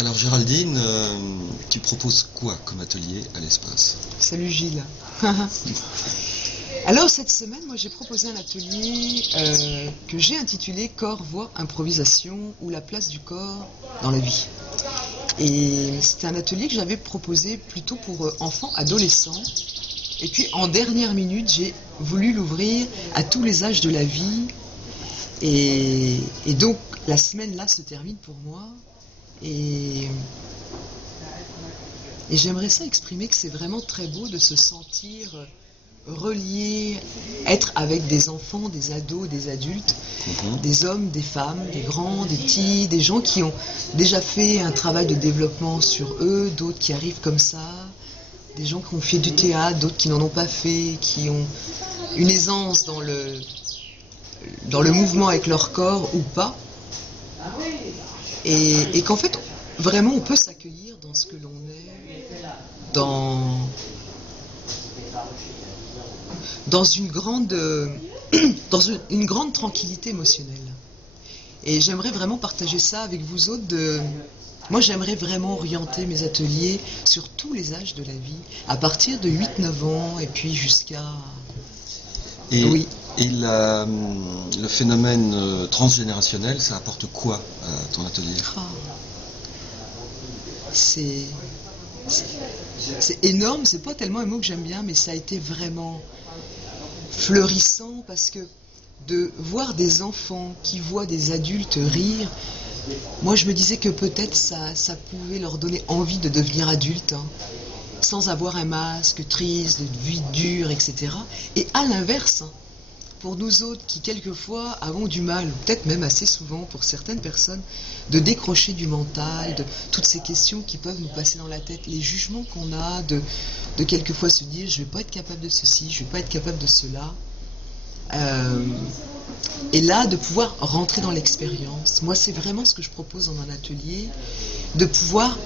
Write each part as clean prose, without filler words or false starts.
Alors Géraldine, tu proposes quoi comme atelier à l'espace? Salut Gilles. Alors cette semaine, moi j'ai proposé un atelier que j'ai intitulé Corps, voix, improvisation ou la place du corps dans la vie. Et c'était un atelier que j'avais proposé plutôt pour enfants, adolescents. Et puis en dernière minute, j'ai voulu l'ouvrir à tous les âges de la vie. Et donc la semaine là se termine pour moi. Et j'aimerais ça exprimer que c'est vraiment très beau de se sentir relié, être avec des enfants, des ados, des adultes, des hommes, des femmes, des grands, des petits, des gens qui ont déjà fait un travail de développement sur eux, d'autres qui arrivent comme ça, des gens qui ont fait du théâtre, d'autres qui n'en ont pas fait, qui ont une aisance dans le mouvement avec leur corps ou pas. Et qu'en fait, vraiment, on peut s'accueillir dans ce que l'on est, dans une grande tranquillité émotionnelle. Et j'aimerais vraiment partager ça avec vous autres. Moi, j'aimerais vraiment orienter mes ateliers sur tous les âges de la vie, à partir de 8-9 ans, et puis jusqu'à... Oui. Et le phénomène transgénérationnel, ça apporte quoi à ton atelier? C'est énorme, c'est pas tellement un mot que j'aime bien, mais ça a été vraiment fleurissant parce que de voir des enfants qui voient des adultes rire, moi je me disais que peut-être ça pouvait leur donner envie de devenir adultes, hein, sans avoir un masque triste, de vie dure, etc. Et à l'inverse, hein, pour nous autres qui quelquefois avons du mal, ou peut-être même assez souvent pour certaines personnes, de décrocher du mental, de toutes ces questions qui peuvent nous passer dans la tête, les jugements qu'on a, de quelquefois se dire je ne vais pas être capable de ceci, je ne vais pas être capable de cela. Et là, de pouvoir rentrer dans l'expérience. Moi, c'est vraiment ce que je propose dans un atelier, de pouvoir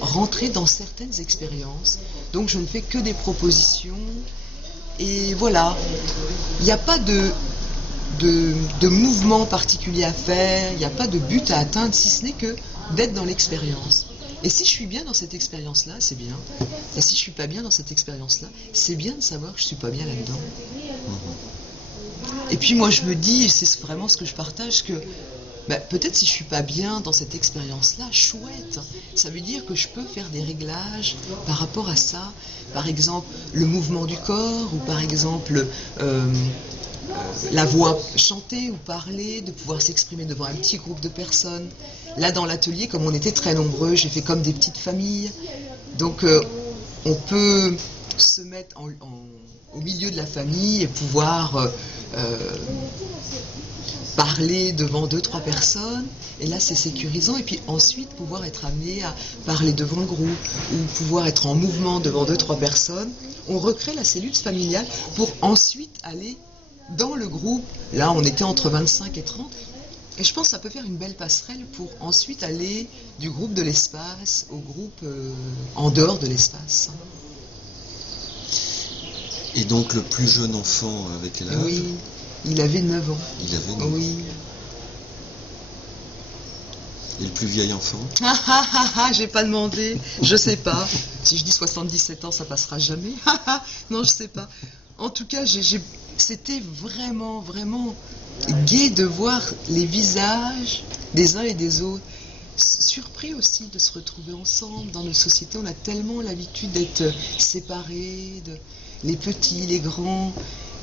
rentrer dans certaines expériences. Donc, je ne fais que des propositions. Et voilà, il n'y a pas de mouvement particulier à faire, il n'y a pas de but à atteindre, si ce n'est que d'être dans l'expérience. Et si je suis bien dans cette expérience-là, c'est bien. Et si je ne suis pas bien dans cette expérience-là, c'est bien de savoir que je ne suis pas bien là-dedans. Et puis moi je me dis, c'est vraiment ce que je partage, que peut-être si je ne suis pas bien dans cette expérience-là, chouette, ça veut dire que je peux faire des réglages par rapport à ça. Par exemple, le mouvement du corps, ou par exemple, la voix chanter ou parler, de pouvoir s'exprimer devant un petit groupe de personnes. Là, dans l'atelier, comme on était très nombreux, j'ai fait comme des petites familles. Donc, on peut se mettre au milieu de la famille et pouvoir parler devant 2-3 personnes, et là c'est sécurisant, et puis ensuite pouvoir être amené à parler devant le groupe, ou pouvoir être en mouvement devant 2-3 personnes. On recrée la cellule familiale pour ensuite aller dans le groupe. Là on était entre 25 et 30, et je pense que ça peut faire une belle passerelle pour ensuite aller du groupe de l'espace au groupe en dehors de l'espace. Et donc le plus jeune enfant avec quel âge? Oui, il avait 9 ans. Il avait 9 ans. Oui. Et le plus vieil enfant? J'ai pas demandé, je sais pas. Si je dis 77 ans, ça passera jamais. Non, je sais pas. En tout cas, c'était vraiment, vraiment gai de voir les visages des uns et des autres. Surpris aussi de se retrouver ensemble. Dans nos sociétés, on a tellement l'habitude d'être séparés, les petits, les grands.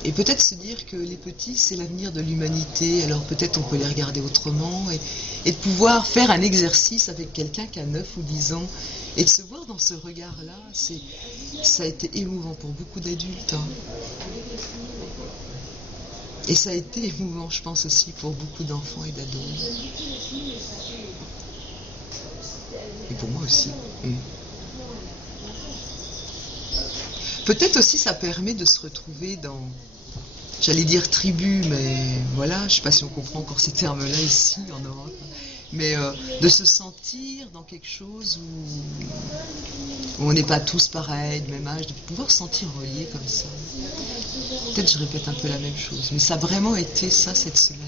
Et peut-être se dire que les petits, c'est l'avenir de l'humanité, alors peut-être on peut les regarder autrement, et de pouvoir faire un exercice avec quelqu'un qui a 9 ou 10 ans, et de se voir dans ce regard-là, ça a été émouvant pour beaucoup d'adultes. Hein. Et ça a été émouvant, je pense, aussi pour beaucoup d'enfants et d'ados. Et pour moi aussi. Peut-être aussi ça permet de se retrouver dans, j'allais dire tribu, mais voilà, je ne sais pas si on comprend encore ces termes-là ici en Europe, mais de se sentir dans quelque chose où on n'est pas tous pareils, de même âge, de pouvoir se sentir reliés comme ça. Peut-être je répète un peu la même chose, mais ça a vraiment été ça cette semaine.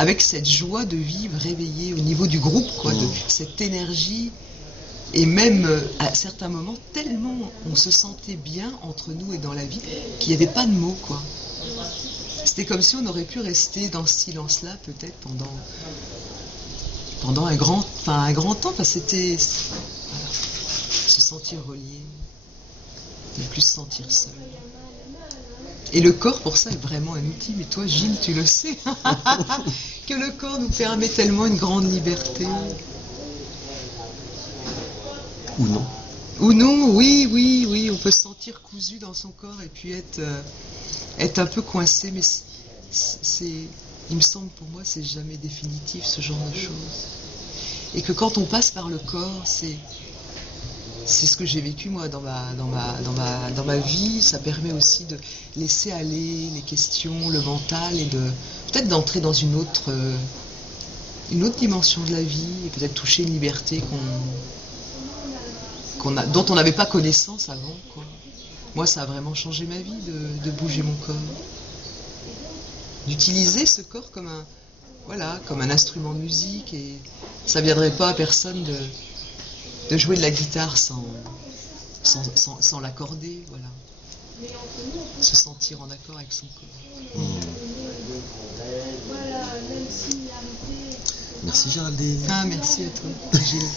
avec cette joie de vivre réveillée au niveau du groupe, quoi, de cette énergie. Et même à certains moments, tellement on se sentait bien entre nous et dans la vie qu'il n'y avait pas de mots, quoi. C'était comme si on aurait pu rester dans ce silence-là, peut-être pendant un grand temps. Enfin, c'était voilà, se sentir relié, ne plus se sentir seul. Et le corps, pour ça, est vraiment un outil. Mais toi, Gilles, tu le sais, que le corps nous permet tellement une grande liberté. Ou non. Ou non, oui, on peut se sentir cousu dans son corps et puis être un peu coincé, mais il me semble pour moi, c'est jamais définitif ce genre de choses. Et que quand on passe par le corps, c'est ce que j'ai vécu moi dans ma vie. Ça permet aussi de laisser aller les questions, le mental, et de peut-être d'entrer dans une autre dimension de la vie et peut-être toucher une liberté dont on n'avait pas connaissance avant, quoi. Moi, ça a vraiment changé ma vie de bouger mon corps, d'utiliser ce corps comme un instrument de musique. Et ça viendrait pas à personne de jouer de la guitare sans l'accorder, voilà. Se sentir en accord avec son corps. Merci Géraldine. Ah, merci à toi, Gilles.